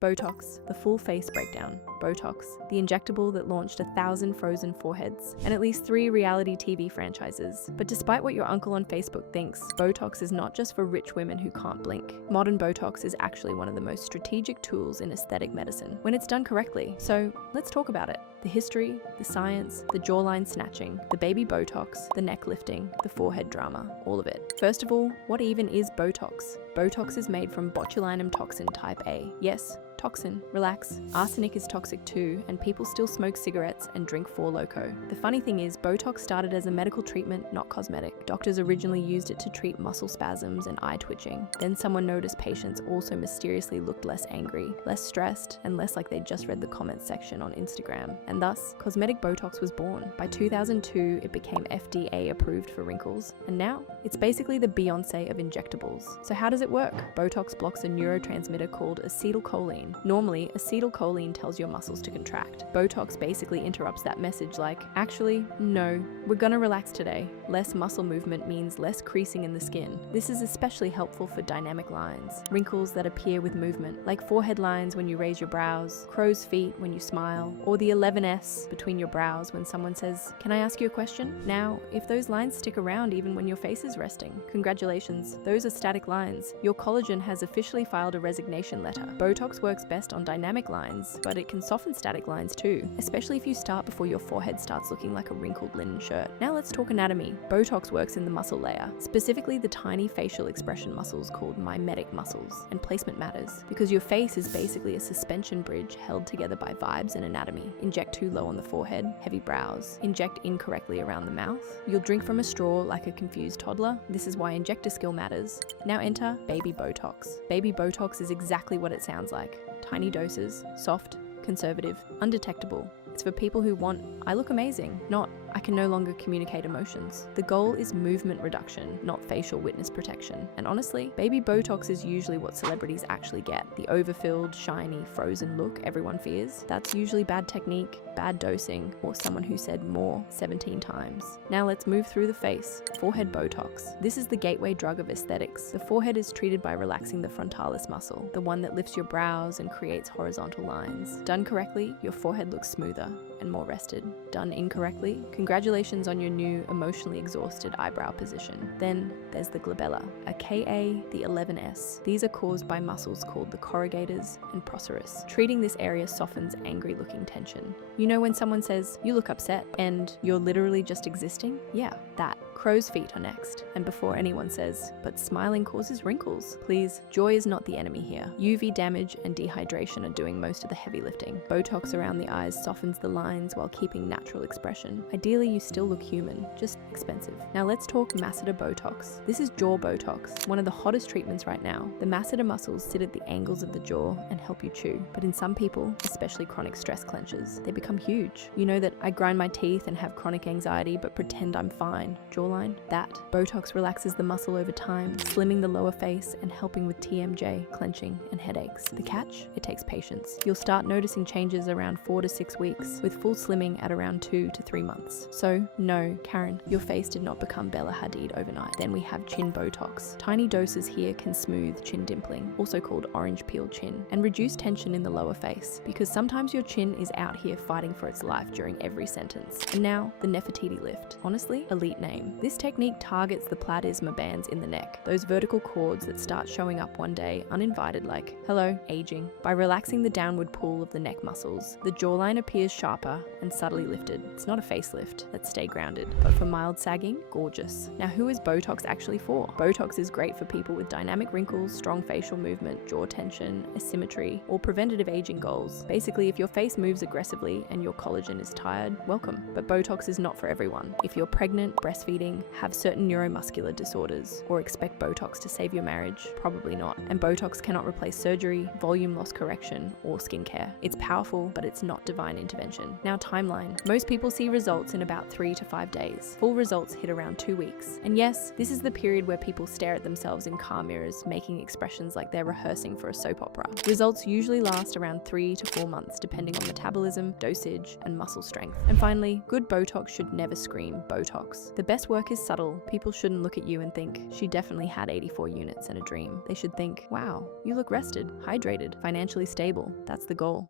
Botox, the full face breakdown. Botox, the injectable that launched 1,000 frozen foreheads and at least 3 reality TV franchises. But despite what your uncle on Facebook thinks, Botox is not just for rich women who can't blink. Modern Botox is actually one of the most strategic tools in aesthetic medicine when it's done correctly. So let's talk about it. The history, the science, the jawline snatching, the baby Botox, the neck lifting, the forehead drama, all of it. First of all, what even is Botox? Botox is made from botulinum toxin type A. Yes, toxin, relax. Arsenic is toxic too, and people still smoke cigarettes and drink Four Loko. The funny thing is, Botox started as a medical treatment, not cosmetic. Doctors originally used it to treat muscle spasms and eye twitching. Then someone noticed patients also mysteriously looked less angry, less stressed, and less like they'd just read the comments section on Instagram. And thus, cosmetic Botox was born. By 2002, it became FDA approved for wrinkles, and now it's basically the Beyoncé of injectables. So how does it work? Botox blocks a neurotransmitter called acetylcholine. Normally, acetylcholine tells your muscles to contract. Botox basically interrupts that message like, actually, no, we're gonna relax today. Less muscle movement means less creasing in the skin. This is especially helpful for dynamic lines, wrinkles that appear with movement, like forehead lines when you raise your brows, crow's feet when you smile, or the 11S between your brows when someone says, "Can I ask you a question?" Now, if those lines stick around even when your face is resting, congratulations, those are static lines. Your collagen has officially filed a resignation letter. Botox works best on dynamic lines, but it can soften static lines too, especially if you start before your forehead starts looking like a wrinkled linen shirt. Now let's talk anatomy. Botox works in the muscle layer, specifically the tiny facial expression muscles called mimetic muscles, and placement matters, because your face is basically a suspension bridge held together by vibes and anatomy. Inject too low on the forehead, heavy brows. Inject incorrectly around the mouth. You'll drink from a straw like a confused toddler. This is why injector skill matters. Now enter baby Botox. Baby Botox is exactly what it sounds like. Tiny doses, soft, conservative, undetectable. It's for people who want, I look amazing, not, I can no longer communicate emotions. The goal is movement reduction, not facial witness protection. And honestly, baby Botox is usually what celebrities actually get. The overfilled, shiny, frozen look everyone fears. That's usually bad technique, bad dosing, or someone who said more 17 times. Now let's move through the face. Forehead Botox. This is the gateway drug of aesthetics. The forehead is treated by relaxing the frontalis muscle, the one that lifts your brows and creates horizontal lines. Done correctly, your forehead looks smoother and more rested. Done incorrectly, congratulations on your new emotionally exhausted eyebrow position. Then there's the glabella, aka the 11S. These are caused by muscles called the corrugators and procerus. Treating this area softens angry looking tension. You know when someone says, "You look upset," and you're literally just existing? Yeah, that. Crow's feet are next. And before anyone says, "But smiling causes wrinkles," please, joy is not the enemy here. UV damage and dehydration are doing most of the heavy lifting. Botox around the eyes softens the lines while keeping natural expression. Ideally, you still look human, just expensive. Now let's talk Masseter Botox. This is jaw Botox, one of the hottest treatments right now. The Masseter muscles sit at the angles of the jaw and help you chew. But in some people, especially chronic stress clenches, they become huge. You know that I grind my teeth and have chronic anxiety but pretend I'm fine. Jawline? That. Botox relaxes the muscle over time, slimming the lower face and helping with TMJ, clenching, and headaches. The catch? It takes patience. You'll start noticing changes around 4 to 6 weeks, with full slimming at around 2 to 3 months. So, no, Karen, your face did not become Bella Hadid overnight. Then we have chin Botox. Tiny doses here can smooth chin dimpling, also called orange peel chin, and reduce tension in the lower face, because sometimes your chin is out here fighting for its life during every sentence. And now, the Nefertiti Lift. Honestly, elite name. This technique targets the platysma bands in the neck, those vertical cords that start showing up one day uninvited like, hello, aging. By relaxing the downward pull of the neck muscles, the jawline appears sharper and subtly lifted. It's not a facelift, let's stay grounded. But for mild sagging, gorgeous. Now who is Botox actually for? Botox is great for people with dynamic wrinkles, strong facial movement, jaw tension, asymmetry, or preventative aging goals. Basically, if your face moves aggressively and your collagen is tired, welcome. But Botox is not for everyone. If you're pregnant, breastfeeding, have certain neuromuscular disorders, or expect Botox to save your marriage, probably not. And Botox cannot replace surgery, volume loss correction, or skincare. It's powerful, but it's not divine intervention. Now timeline. Most people see results in about 3 to 5 days. Full results hit around 2 weeks. And yes, this is the period where people stare at themselves in car mirrors, making expressions like they're rehearsing for a soap opera. Results usually last around 3 to 4 months, depending on metabolism, dosage, and muscle strength. And finally, good Botox should never scream Botox. The best work work is subtle. People shouldn't look at you and think, she definitely had 84 units and a dream. They should think, wow, you look rested, hydrated, financially stable. That's the goal.